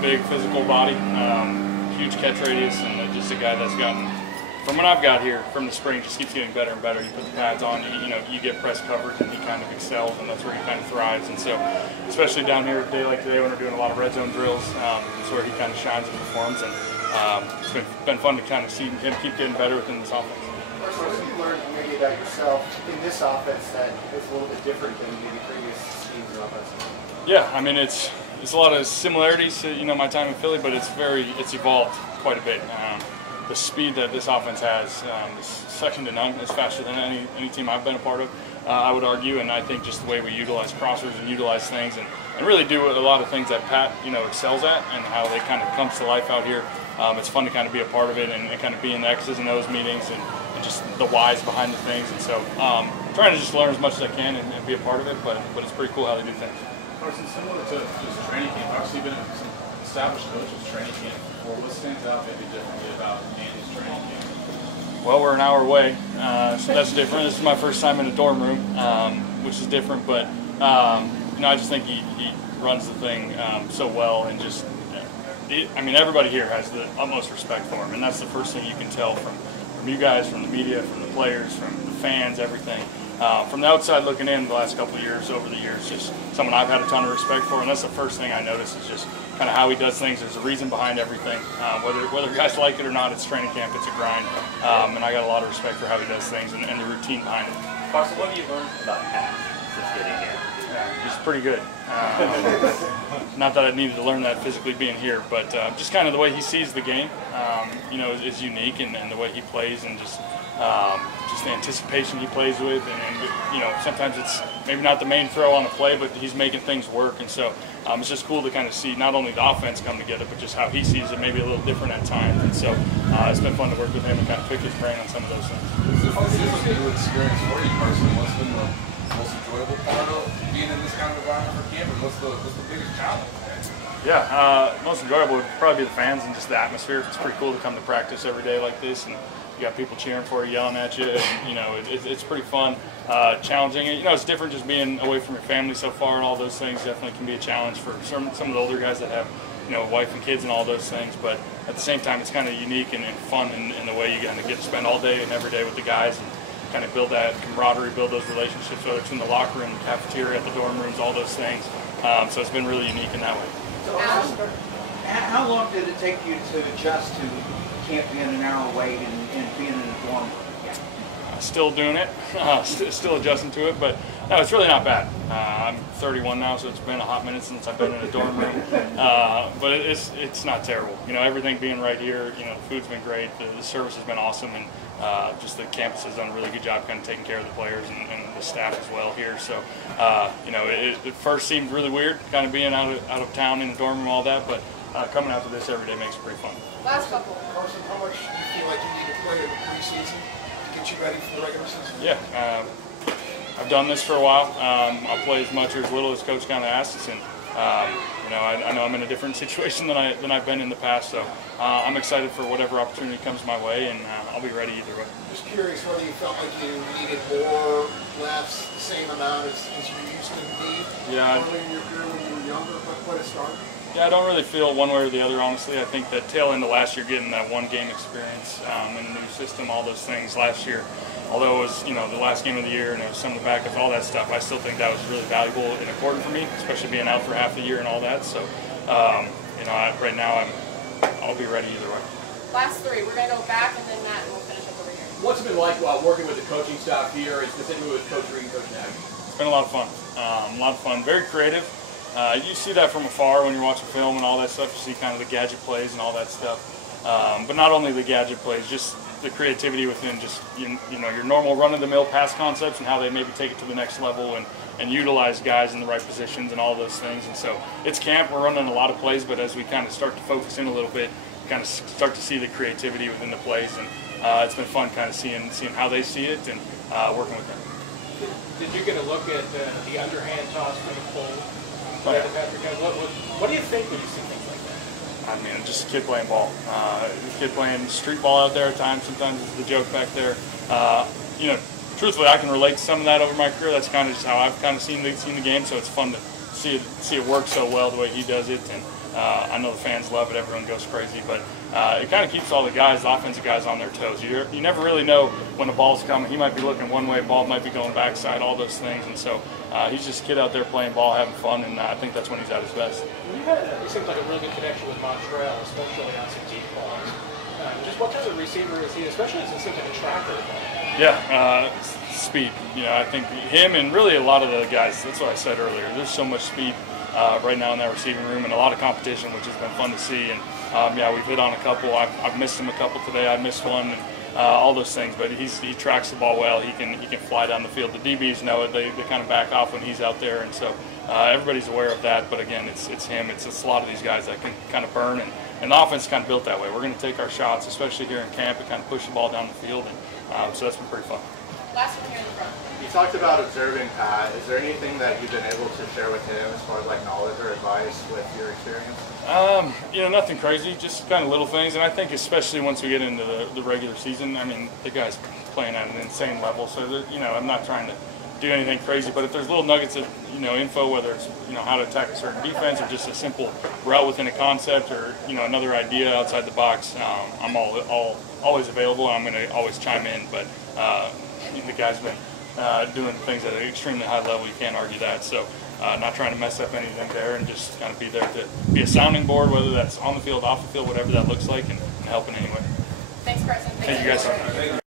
big physical body, huge catch radius, and just a guy that's gotten, from when I've got here, from the spring, just keeps getting better and better. You put the pads on, you get press coverage, and he kind of excels, and that's where he kind of thrives. And so, especially down here a day like today when we're doing a lot of red zone drills, it's where he kind of shines and performs. And it's been fun to kind of see him keep getting better within this offense. What have you learned maybe about yourself in this offense that is a little bit different than maybe previous schemes of offense? Yeah, I mean it's a lot of similarities to my time in Philly, but it's evolved quite a bit. The speed that this offense has is second to none. It's faster than any team I've been a part of, I would argue. And I think just the way we utilize crossers and utilize things and really do a lot of things that Pat excels at, and how they kind of comes to life out here. It's fun to kind of be a part of it and kind of be in the X's and O's meetings and just the whys behind the things. And so trying to just learn as much as I can and be a part of it, but it's pretty cool how they do things. Carson, similar to this training camp, obviously been in some established coaches training camp before. What stands out maybe differently about Andy's training camp? Well, we're an hour away, so that's different. This is my first time in a dorm room, which is different, but I just think he runs the thing so well, and just everybody here has the utmost respect for him, and that's the first thing you can tell from you guys, from the media, from the players, from the fans, everything. From the outside looking in the last couple of years, over the years, just someone I've had a ton of respect for, and that's the first thing I notice is just kind of how he does things. There's a reason behind everything. Whether guys like it or not, it's training camp, it's a grind, and I got a lot of respect for how he does things and the routine behind it. Carson, what have you learned about Pat since getting here? He's pretty good. Not that I needed to learn that physically being here, but just kind of the way he sees the game, is unique, and the way he plays, and just the anticipation he plays with, and sometimes it's maybe not the main throw on the play, but he's making things work, and so it's just cool to kind of see not only the offense come together, but just how he sees it, maybe a little different at times, and so it's been fun to work with him and kind of pick his brain on some of those things. This is a new experience for you, Carson. What's been the most enjoyable part of being in this kind of environment for camp, and what's the biggest challenge? Yeah, most enjoyable would probably be the fans and just the atmosphere. It's pretty cool to come to practice every day like this, and you got people cheering for you, yelling at you. And, it's pretty fun, challenging. It's different just being away from your family so far, and all those things definitely can be a challenge for some of the older guys that have, wife and kids and all those things. But at the same time, it's kind of unique and fun in the way you kind of get to spend all day and every day with the guys and kind of build that camaraderie, build those relationships, whether it's in the locker room, the cafeteria, at the dorm rooms, all those things. So it's been really unique in that way. How long did it take you to adjust to camp being an hour away and being in a dorm? Still doing it, still adjusting to it, but no, it's really not bad. I'm 31 now, so it's been a hot minute since I've been in a dorm room, but it's not terrible. Everything being right here, the food's been great, the service has been awesome, and just the campus has done a really good job kind of taking care of the players and the staff as well here. So, it first seemed really weird, kind of being out of town in the dorm room and all that, but coming out to this every day makes it pretty fun. Last couple. Carson, how much do you feel like you need to play in the preseason to get you ready for the regular season? Yeah, I've done this for a while. I'll play as much or as little as Coach kind of asks, and I know I'm in a different situation than I've been in the past, so I'm excited for whatever opportunity comes my way, and I'll be ready either way. Just curious whether you felt like you needed more, less, the same amount as you used to need early in your career when you were younger, but it started? Yeah, I don't really feel one way or the other, honestly. I think that tail end of last year, getting that one game experience in a new system, all those things last year, although it was the last game of the year and it was some of the backups, all that stuff, I still think that was really valuable and important for me, especially being out for half the year and all that. So, right now I'll be ready either way. Last three. We're going to go back and then Matt, and we'll finish up over here. What's it been like working with the coaching staff here, and specifically with Coach Reed and Coach Nagy? It's been a lot of fun. Very creative. You see that from afar when you're watching film and all that stuff. You see kind of the gadget plays and all that stuff. But not only the gadget plays, just the creativity within just your normal run-of-the-mill pass concepts and how they maybe take it to the next level and utilize guys in the right positions and all those things. And so it's camp. We're running a lot of plays, but as we kind of start to focus in a little bit, kind of start to see the creativity within the plays, and it's been fun kind of seeing how they see it and working with them. Did you get a look at the underhand toss for the pull? Oh, yeah. What do you think when you see things like that? I mean, just a kid playing ball. A kid playing street ball out there at times. Sometimes it's the joke back there. Truthfully, I can relate to some of that over my career. That's kind of just how I've kind of seen the game. So it's fun to see it work so well the way he does it. And I know the fans love it. Everyone goes crazy, but it kind of keeps all the guys, the offensive guys, on their toes. You never really know when the ball's coming. He might be looking one way, ball might be going backside, all those things. And so he's just a kid out there playing ball, having fun, and I think that's when he's at his best. It seems like a really good connection with Montreal, especially on some deep balls. Just what type of receiver is he, especially as it seems like a tracker? Yeah, speed. I think him and really a lot of the guys, that's what I said earlier. There's so much speed right now in that receiving room and a lot of competition, which has been fun to see. And yeah, we've hit on a couple. I've missed him a couple today. I missed one, and all those things. But he tracks the ball well. He can fly down the field. The DBs know it. They kind of back off when he's out there, and so everybody's aware of that. But again, it's him. It's a lot of these guys that can kind of burn, and the offense is kind of built that way. We're going to take our shots, especially here in camp, and kind of push the ball down the field, and so that's been pretty fun. Last one here in the front. You talked about observing Pat. Is there anything that you've been able to share with him as far as like knowledge or advice with your experience? Nothing crazy, just kind of little things. And I think especially once we get into the regular season, I mean, the guy's playing at an insane level. So I'm not trying to do anything crazy, but if there's little nuggets of info, whether it's how to attack a certain defense or just a simple route within a concept or another idea outside the box, I'm always available. I'm going to always chime in, but the guy's been doing things at an extremely high level. You can't argue that. So not trying to mess up anything there, and just kind of be there to be a sounding board, whether that's on the field, off the field, whatever that looks like, and help in any way. Thanks, Carson. Thank you guys.